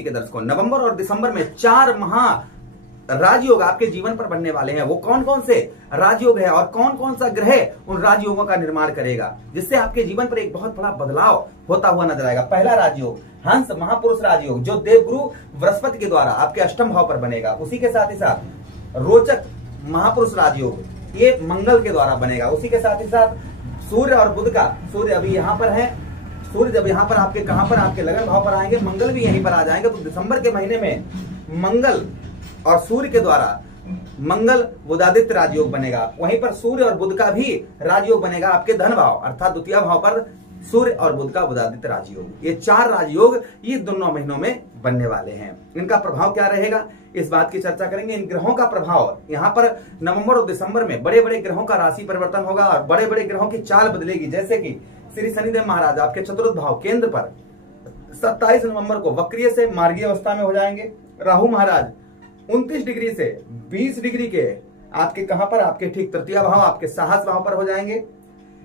राशि के दर्शकों, नवंबर और दिसंबर में 4 महा राजयोग आपके जीवन पर बनने वाले हैं। वो कौन कौन से राजयोग है और कौन कौन सा ग्रह उन राजयोगों का निर्माण करेगा, जिससे आपके जीवन पर एक बहुत बड़ा बदलाव होता हुआ नजर आएगा। पहला राजयोग हंस महापुरुष राजयोग, जो देवगुरु बृहस्पति के द्वारा आपके अष्टम भाव पर बनेगा। उसी के साथ ही साथ रोचक महापुरुष राजयोग, ये मंगल के द्वारा बनेगा। उसी के साथ ही साथ सूर्य और बुध का, सूर्य अभी यहाँ पर है, सूर्य जब यहाँ पर आपके कहां पर, आपके लगन भाव पर आएंगे, मंगल भी यहीं पर आ जाएंगे। तो दिसंबर के महीने में मंगल और सूर्य के द्वारा मंगल बुधादित्य राजयोग बनेगा। वहीं पर सूर्य और बुध का भी राजयोग बनेगा आपके धन भाव अर्थात द्वितीय भाव पर सूर्य और बुध का बुधादित्य राजयोग। ये 4 राजयोग ये दोनों महीनों में बनने वाले हैं। इनका प्रभाव क्या रहेगा, इस बात की चर्चा करेंगे। इन ग्रहों का प्रभाव यहाँ पर नवंबर और दिसंबर में बड़े बड़े ग्रहों का राशि परिवर्तन होगा और बड़े बड़े ग्रहों की चाल बदलेगी। जैसे कि श्री शनिदेव महाराज आपके चतुर्थ भाव केंद्र पर 27 नवंबर को वक्रीय से मार्गीय अवस्था में हो जाएंगे। राहु महाराज 29 डिग्री से 20 डिग्री के आपके कहां पर, आपके ठीक तृतीय भाव, आपके साहस भाव पर हो जाएंगे।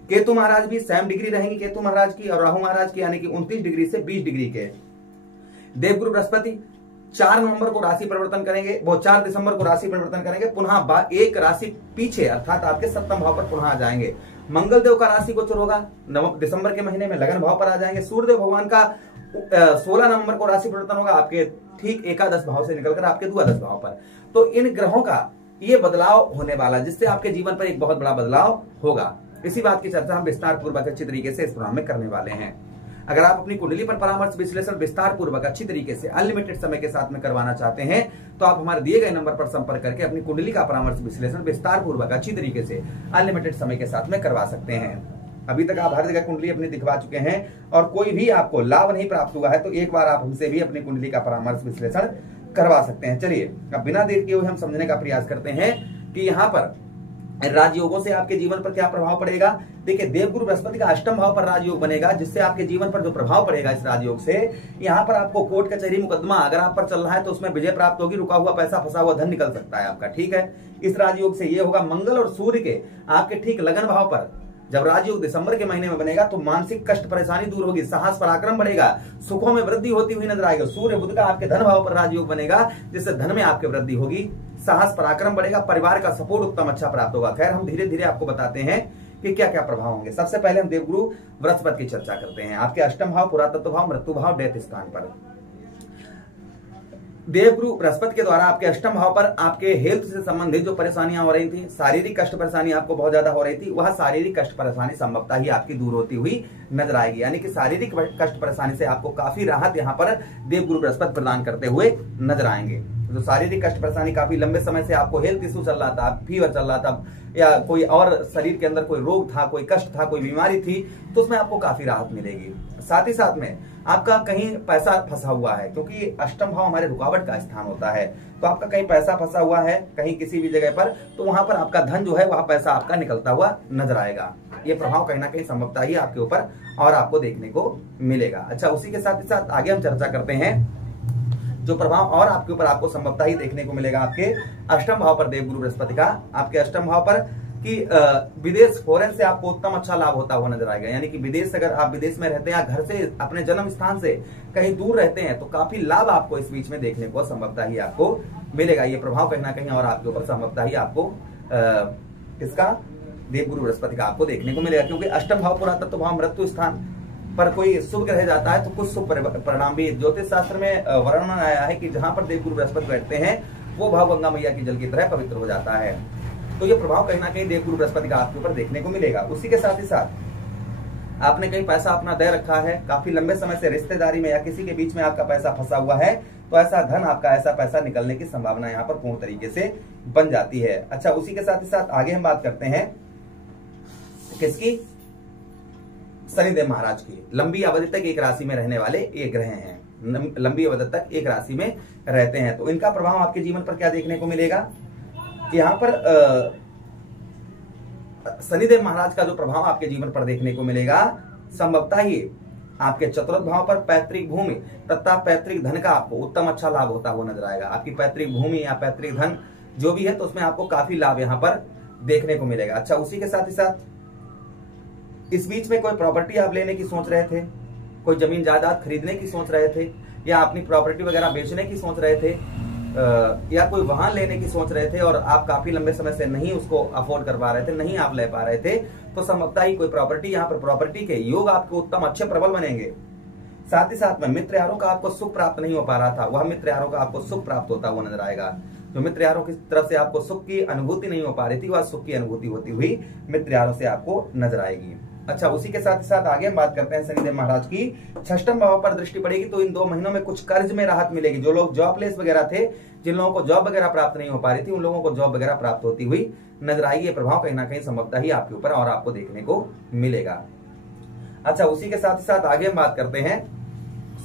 केतु महाराज भी सेम डिग्री रहेंगी केतु महाराज की और राहु महाराज की, यानी कि 29 डिग्री से 20 डिग्री के। देवगुरु बृहस्पति 4 नवंबर को राशि परिवर्तन करेंगे, वो 4 दिसंबर को राशि परिवर्तन करेंगे, पुनः एक राशि पीछे अर्थात आपके सप्तम भाव पर पुनः आ जाएंगे। मंगल देव का राशि गोचर होगा दिसंबर के महीने में, लगन भाव पर आ जाएंगे। सूर्यदेव भगवान का 16 नवंबर को राशि परिवर्तन होगा आपके ठीक एकादश भाव से निकलकर आपके द्वादश भाव पर। तो इन ग्रहों का ये बदलाव होने वाला, जिससे आपके जीवन पर एक बहुत बड़ा बदलाव होगा। इसी बात की चर्चा हम विस्तार पूर्वक अच्छी तरीके से इस प्रोग्राम में करने वाले हैं। अगर आप अपनी कुंडली पर परामर्श विश्लेषण विस्तार पूर्वक अच्छी तरीके से अनलिमिटेड समय के साथ में करवाना चाहते हैं तो आप हमारे दिए गए नंबर पर संपर्क करके अपनी कुंडली का परामर्श विश्लेषण विस्तार पूर्वक अच्छी तरीके से अनलिमिटेड समय के साथ में करवा सकते हैं। अभी तक आप हर जगह कुंडली अपनी दिखवा चुके हैं और कोई भी आपको लाभ नहीं प्राप्त हुआ है तो एक बार आप हमसे भी अपनी कुंडली का परामर्श विश्लेषण करवा सकते हैं। चलिए अब बिना देर किए हुए हम समझने का प्रयास करते हैं कि यहाँ पर राजयोगों से आपके जीवन पर क्या प्रभाव पड़ेगा। देखिए, देवगुरु बृहस्पति का अष्टम भाव पर राजयोग बनेगा, जिससे आपके जीवन पर जो प्रभाव पड़ेगा इस राजयोग से, यहाँ पर आपको कोर्ट कचहरी मुकदमा अगर आप पर चल रहा है तो उसमें विजय प्राप्त होगी, रुका हुआ पैसा फंसा हुआ धन निकल सकता है आपका। ठीक है, इस राजयोग से ये होगा। मंगल और सूर्य के आपके ठीक लगन भाव पर जब राजयोग दिसंबर के महीने में बनेगा तो मानसिक कष्ट परेशानी दूर होगी, साहस पराक्रम बढ़ेगा, सुखों में वृद्धि होती हुई नजर आएगी। सूर्य बुध का आपके धन भाव पर राजयोग बनेगा, जिससे धन में आपकी वृद्धि होगी, साहस पराक्रम बढ़ेगा, परिवार का सपोर्ट उत्तम अच्छा प्राप्त होगा। खैर, हम धीरे धीरे आपको बताते हैं कि क्या क्या प्रभाव होंगे। सबसे पहले हम देवगुरु बृहस्पति की चर्चा करते हैं। आपके अष्टम भाव, पुरातत्व भाव, मृत्यु भाव, डेथ स्थान पर देवगुरु बृहस्पति के द्वारा आपके अष्टम भाव पर आपके हेल्थ से संबंधित जो परेशानियां हो रही थी, शारीरिक कष्ट परेशानी आपको बहुत ज्यादा हो रही थी, वह शारीरिक कष्ट परेशानी संभवतः ही आपकी दूर होती हुई नजर आएगी। यानी कि शारीरिक कष्ट परेशानी से आपको काफी राहत यहाँ पर देवगुरु बृहस्पति प्रदान करते हुए नजर आएंगे। जो शारीरिक कष्ट परेशानी काफी लंबे समय से आपको हेल्थ इशू चल रहा था, फीवर चल रहा था या कोई और शरीर के अंदर कोई रोग था, कोई कष्ट था, कोई बीमारी थी, तो उसमें आपको काफी राहत मिलेगी। साथ ही साथ में आपका कहीं पैसा फंसा हुआ है, क्योंकि अष्टम भाव हमारे रुकावट का स्थान होता है, तो आपका कहीं पैसा फंसा हुआ है कहीं किसी भी जगह पर, तो वहां पर आपका धन जो है वह पैसा आपका निकलता हुआ नजर आएगा। ये प्रभाव कहीं ना कहीं संभवतः ही आपके ऊपर और आपको देखने को मिलेगा। अच्छा, उसी के साथ ही साथ आगे हम चर्चा करते हैं जो प्रभाव और आपके ऊपर आपको संभवतः ही देखने को मिलेगा आपके अष्टम भाव पर देवगुरु बृहस्पति का, आपके अष्टम भाव पर कि विदेश फॉरेन से आपको उत्तम अच्छा लाभ होता हुआ नजर आएगा। यानी कि विदेश, अगर आप विदेश में रहते हैं या घर से अपने जन्म स्थान से कहीं दूर रहते हैं तो काफी लाभ आपको इस बीच में देखने को संभवतः ही आपको मिलेगा। ये प्रभाव कहीं ना कहीं और आपके ऊपर संभवतः ही आपको इसका देवगुरु बृहस्पति का आपको देखने को मिलेगा, क्योंकि अष्टम भाव, पुरातत्व भाव, मृत्यु स्थान पर कोई शुभ ग्रह जाता है तो कुछ शुभ परिणाम भी ज्योतिष शास्त्र में वर्णन आया है कि जहां पर देवगुरु बृहस्पति बैठते हैं वो भाव गंगा मैया की जल की तरह पवित्र हो जाता है। तो ये प्रभाव कहीं ना कहीं देवगुरु बृहस्पति का आपके ऊपर देखने को मिलेगा। उसी के साथ ही साथ आपने कहीं पैसा अपना दे रखा है, काफी लंबे समय से रिश्तेदारी में या किसी के बीच में आपका पैसा फंसा हुआ है, तो ऐसा धन आपका, ऐसा पैसा निकलने की संभावना यहाँ पर पूर्ण तरीके से बन जाती है। अच्छा, उसी के साथ ही साथ आगे हम बात करते हैं किसकी, शनिदेव महाराज की। लंबी अवधि तक एक राशि में रहने वाले ये ग्रह हैं, लंबी अवधि तक एक राशि में रहते हैं, तो इनका प्रभाव आपके जीवन पर क्या देखने को मिलेगा कि यहाँ पर शनिदेव महाराज का जो प्रभाव आपके जीवन पर देखने को मिलेगा, संभवतः ही आपके चतुर्थ भाव पर पैतृक भूमि तथा पैतृक धन का आपको उत्तम अच्छा लाभ होता हुआ नजर आएगा। आपकी पैतृक भूमि या पैतृक धन जो भी है तो उसमें आपको काफी लाभ यहाँ पर देखने को मिलेगा। अच्छा, उसी के साथ ही साथ इस बीच में कोई प्रॉपर्टी आप लेने की सोच रहे थे, कोई जमीन जायदाद खरीदने की सोच रहे थे, या अपनी प्रॉपर्टी वगैरह बेचने की सोच रहे थे, या कोई वाहन लेने की सोच रहे थे और आप काफी लंबे समय से नहीं उसको अफोर्ड कर पा रहे थे, नहीं आप ले पा रहे थे, तो संभवतः ही कोई प्रॉपर्टी, यहाँ पर प्रॉपर्टी के योग आपके उत्तम अच्छे प्रबल बनेंगे। साथ ही साथ में मित्र यारों का आपको सुख प्राप्त नहीं हो पा रहा था, वह मित्र यारों का आपको सुख प्राप्त होता हुआ नजर आएगा। जो मित्र यारों की तरफ से आपको सुख की अनुभूति नहीं हो पा रही थी, वह सुख की अनुभूति होती हुई मित्र यारों से आपको नजर आएगी। अच्छा, उसी के साथ ही साथ आगे हम बात करते हैं शनिदेव महाराज की। षष्ठम भाव पर दृष्टि पड़ेगी तो इन 2 महीनों में कुछ कर्ज में राहत मिलेगी। जो लोग जॉबलेस वगैरह थे, जिन लोगों को जॉब वगैरह प्राप्त नहीं हो पा रही थी, उन लोगों को जॉब वगैरह प्राप्त होती हुई नजर आएगी। ये प्रभाव कहीं ना कहीं संभवतः ही आपके ऊपर और आपको देखने को मिलेगा। अच्छा, उसी के साथ ही साथ आगे हम बात करते हैं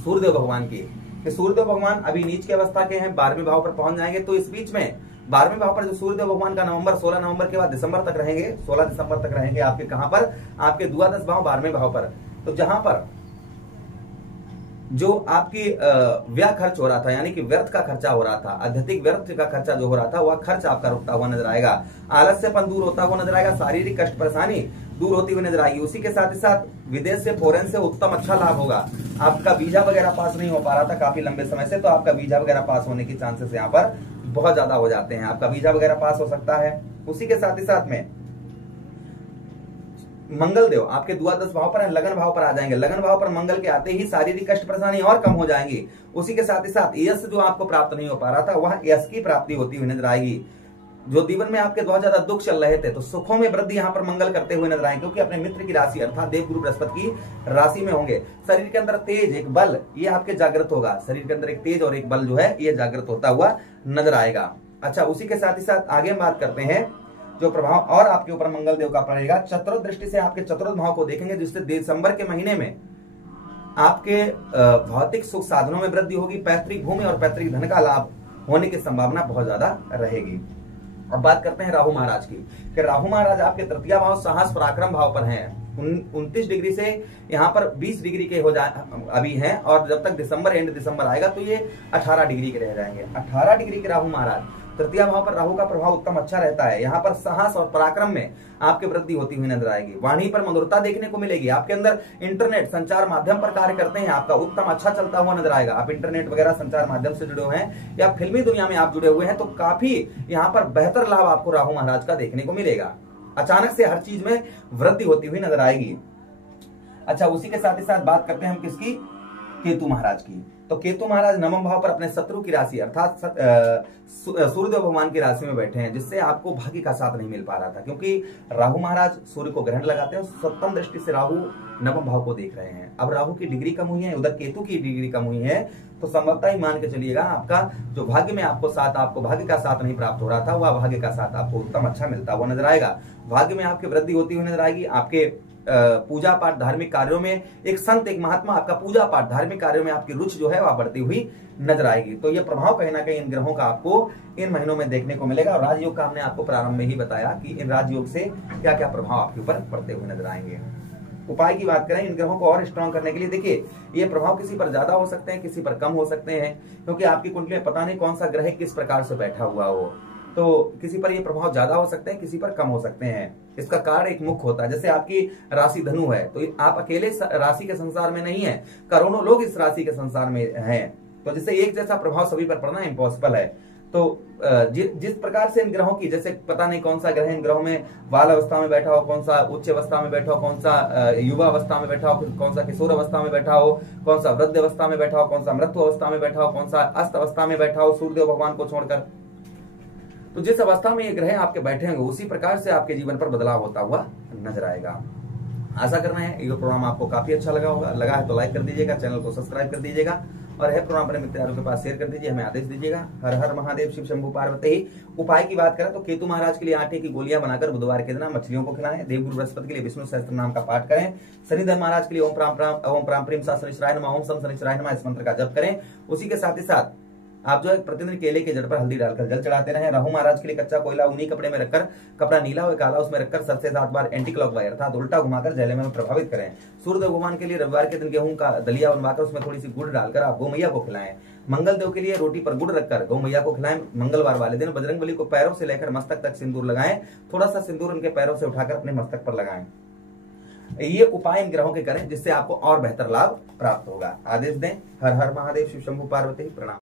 सूर्यदेव भगवान की। कि सूर्यदेव भगवान अभी नीच की अवस्था के हैं, 12वें भाव पर पहुंच जाएंगे। तो इस बीच में 12वें भाव पर जो सूर्यदेव भगवान का 16 नवंबर के बाद दिसंबर तक रहेंगे, 16 दिसंबर तक रहेंगे आपके कहां पर, आपके द्वादश भाव 12वें भाव पर। तो जहां पर जो आपकी व्यय खर्च हो रहा था, यानी कि व्यर्थ का खर्चा हो रहा था, अत्यधिक व्यर्थ का खर्चा जो हो रहा था, वह खर्च आपका रुकता हुआ नजर आएगा। आलस्यपन दूर होता हुआ नजर आएगा, शारीरिक कष्ट परेशानी दूर होती हुई नजर आएगी। उसी के साथ ही साथ विदेश से, फॉरेन से उत्तम अच्छा लाभ होगा। आपका वीजा वगैरह पास नहीं हो पा रहा था काफी लंबे समय से, तो आपका वीजा वगैरह पास होने की चांसेस यहाँ पर बहुत ज्यादा हो जाते हैं। आपका वीजा वगैरह पास हो सकता है। उसी के साथ ही साथ में मंगल देव आपके द्वादश भाव पर, लगन भाव पर आ जाएंगे। लगन भाव पर मंगल के आते ही शारीरिक कष्ट परेशानी और कम हो जाएंगी। उसी के साथ ही साथ यश जो आपको प्राप्त नहीं हो पा रहा था, वह यश की प्राप्ति होती हुई नजर आएगी। जो जीवन में आपके बहुत ज्यादा दुख चल रहे थे, तो सुखों में वृद्धि यहाँ पर मंगल करते हुए नजर आएंगे, क्योंकि अपने मित्र की राशि अर्थात देवगुरु बृहस्पति की राशि में होंगे। शरीर के अंदर तेज, एक बल, ये आपके जागृत होगा। शरीर के अंदर एक तेज और एक बल जो है, ये जागृत होता हुआ नजर आएगा। अच्छा, उसी के साथ ही साथ आगे हम बात करते हैं जो प्रभाव और आपके ऊपर मंगल देव का पड़ेगा। चतुर्थ दृष्टि से आपके चतुर्थ भाव को देखेंगे, जिससे दिसंबर के महीने में आपके भौतिक सुख साधनों में वृद्धि होगी। पैतृक भूमि और पैतृक धन का लाभ होने की संभावना बहुत ज्यादा रहेगी। अब बात करते हैं राहु महाराज की। कि राहु महाराज आपके तृतीय भाव साहस पराक्रम भाव पर हैं। 29 डिग्री से यहाँ पर 20 डिग्री के हो जाए अभी हैं, और जब तक दिसंबर, एंड दिसंबर आएगा तो ये 18 डिग्री के रह जाएंगे। 18 डिग्री के राहु महाराज, तृतीय भाव पर राहु का प्रभाव उत्तम अच्छा रहता है। यहाँ पर साहस और पराक्रम में आपकी वृद्धि होती हुई नजर आएगी। वाणी पर मधुरता देखने को मिलेगी। आपके अंदर इंटरनेट संचार माध्यम पर कार्य करते हैं, आपका उत्तम अच्छा चलता हुआ नजर आएगा। आप इंटरनेट वगैरह संचार माध्यम से जुड़े हुए हैं या फिल्मी दुनिया में आप जुड़े हुए हैं, तो काफी यहाँ पर बेहतर लाभ आपको राहु महाराज का देखने को मिलेगा। अचानक से हर चीज में वृद्धि होती हुई नजर आएगी। अच्छा, उसी के साथ ही साथ बात करते हैं हम किसकी, केतु महाराज की। तो केतु महाराज नवम भाव पर अपने शत्रु की राशि अर्थात सूर्यदेव भगवान की राशि में बैठे हैं, जिससे आपको भाग्य का साथ नहीं मिल पा रहा था, क्योंकि राहु महाराज सूर्य को ग्रहण लगाते हैं। सप्तम दृष्टि से राहु नवम भाव को देख रहे हैं। अब राहु की डिग्री कम हुई है, उधर केतु की डिग्री कम हुई है, तो संभवतः ही मान के चलिएगा आपका जो भाग्य में आपको भाग्य का साथ नहीं प्राप्त हो रहा था, वह भाग्य का साथ आपको उत्तम अच्छा मिलता हुआ नजर आएगा। भाग्य में आपकी वृद्धि होती हुई नजर आएगी। आपके पूजा पाठ धार्मिक कार्यों में एक संत, एक महात्मा, आपका पूजा पाठ धार्मिक कार्यों में आपकी रुचि जो है वह बढ़ती हुई नजर आएगी। तो यह प्रभाव कहीं ना कहीं इन ग्रहों का आपको इन महीनों में देखने को मिलेगा। और राजयोग का हमने आपको प्रारंभ में ही बताया कि इन राजयोग से क्या क्या प्रभाव आपके ऊपर पड़ते हुए नजर आएंगे। उपाय की बात करें इन ग्रहों को और स्ट्रांग करने के लिए, देखिए ये प्रभाव किसी पर ज्यादा हो सकते हैं, किसी पर कम हो सकते हैं, क्योंकि आपकी कुंडली में पता नहीं कौन सा ग्रह किस प्रकार से बैठा हुआ हो। तो किसी पर ये प्रभाव ज्यादा हो सकते हैं, किसी पर कम हो सकते हैं। इसका कारण एक मुख्य होता है। जैसे आपकी राशि धनु है, तो आप अकेले राशि के संसार में नहीं है, करोड़ों लोग इस राशि के संसार में हैं। तो जैसे एक जैसा प्रभाव सभी पर पड़ना इम्पॉसिबल है। तो जिस प्रकार से इन ग्रहों की, जैसे पता नहीं कौन सा ग्रह इन ग्रहों में बाल अवस्था में बैठा हो, कौन सा उच्च अवस्था में बैठा हो, कौन सा युवा अवस्था में बैठा हो, कौन सा किशोर अवस्था में बैठा हो, कौन सा वृद्ध अवस्था में बैठा हो, कौन सा मृत्यु अवस्था में बैठा हो, कौन सा अस्त अवस्था में बैठा हो, सूर्यदेव भगवान को छोड़कर, तो जिस अवस्था में ये ग्रह आपके बैठे होंगे उसी प्रकार से आपके जीवन पर बदलाव होता हुआ नजर आएगा। आशा करना है ये प्रोग्राम आपको काफी अच्छा लगा होगा। लगा है तो लाइक कर दीजिएगा, चैनल को सब्सक्राइब कर दीजिएगा, और है प्रोग्राम अपने मित्रों के पास शेयर कर दीजिए, हमें आदेश दीजिएगा। हर हर महादेव, शिव शंभु पार्वती। उपाय की बात करें तो केतु महाराज के लिए आटे की गोलियां बनाकर बुधवार के दिन मछलियों को खिलाएं। देवगुरु बृहस्पति के लिए विष्णु सहस्त्र नाम का पाठ करें। शनिदेव महाराज के लिए ओम प्राम प्रीम सा शनिश्चराय नमः, ओम सम शनिश्चराय नमः इस मंत्र का जप करें। उसी के साथ ही साथ आप जो है प्रतिदिन केले के जड़ पर हल्दी डालकर जल चढ़ाते रहे। राहु महाराज के लिए कच्चा कोयला ऊनी कपड़े में रखकर, कपड़ा नीला और काला उसमें रखकर 7 से 7 बार एंटी क्लॉकवाइज अर्थात उल्टा घुमाकर जहले में प्रभावित करें। सूर्यदेव भगवान के लिए रविवार के दिन गेहूं का दलिया बनवाकर उसमें थोड़ी सी गुड़ डालकर आप गौ मैया को खिलाएं। मंगल देव के लिए रोटी पर गुड़ रखकर गौ मैया को खिलाएं। मंगलवार वाले दिन बजरंगबली को पैरों से लेकर मस्तक तक सिंदूर लगाएं। थोड़ा सा सिंदूर उनके पैरों से उठाकर अपने मस्तक पर लगाएं। ये उपाय इन ग्रहों के करें जिससे आपको और बेहतर लाभ प्राप्त होगा। आदेश दें। हर हर महादेव, शिव शंभु पार्वती, प्रणाम।